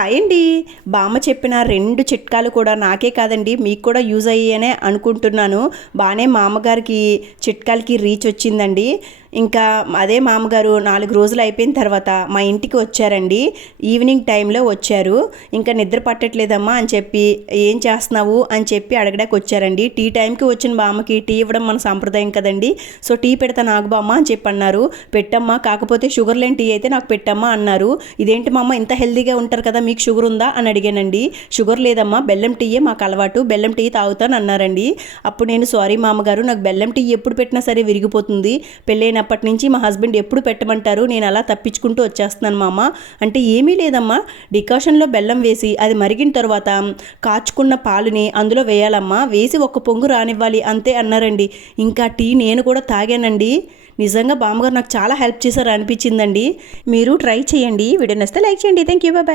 Hi అండి. బామ్మ చెప్పిన రెండు చిట్కాలు కూడా నాకే కాదండి మీకు కూడా యూజ్ అయ్యానే అనుకుంటున్నాను. బాగానే మా అమ్మగారికి చిట్కాలకి రీచ్ వచ్చిందండి. ఇంకా అదే మామగారు నాలుగు రోజులు అయిపోయిన తర్వాత మా ఇంటికి వచ్చారండి. ఈవినింగ్ టైంలో వచ్చారు. ఇంకా నిద్ర పట్టట్లేదమ్మా అని చెప్పి ఏం చేస్తున్నావు? అని చెప్పి అడగడానికి వచ్చారండి. టీ టైంకి వచ్చిన బామ్మకి టీ ఇవ్వడం మన సాంప్రదాయం కదండి. సో టీ పెడతా నాకు బామ్మ అని చెప్పి అన్నారు. పెట్టమ్మా కాకపోతే షుగర్ లేని టీ అయితే నాకు పెట్టమ్మా అన్నారు. ఇదేంటి మా అమ్మ ఇంత హెల్దీగా ఉంటారు కదా మీకు షుగర్ ఉందా? అని అడిగానండి. షుగర్ లేదమ్మా బెల్లం టీయే మాకు అలవాటు బెల్లం టీ తాగుతాను అన్నారండి. అప్పుడు నేను సారీ మామగారు నాకు బెల్లం టీ ఎప్పుడు పెట్టినా సరే విరిగిపోతుంది. పెళ్ళైన పెళ్ళైనప్పటి నుంచి మా హస్బెండ్ ఎప్పుడు పెట్టమంటారు నేను అలా తప్పించుకుంటూ వచ్చేస్తున్నాను మామ. అంటే ఏమీ లేదమ్మా. డికాషన్లో బెల్లం వేసి అది మరిగిన తర్వాత కాచుకున్న పాలుని అందులో వేయాలమ్మా. వేసి ఒక్క పొంగు రానివ్వాలి అంతే అన్నారండి. ఇంకా టీ నేను కూడా తాగానండి. నిజంగా బామ్మగారు నాకు చాలా హెల్ప్ చేశారు అనిపించిందండి. మీరు ట్రై చేయండి. వీడియో నచ్చితే లైక్ చేయండి. Thank you. బాయ్.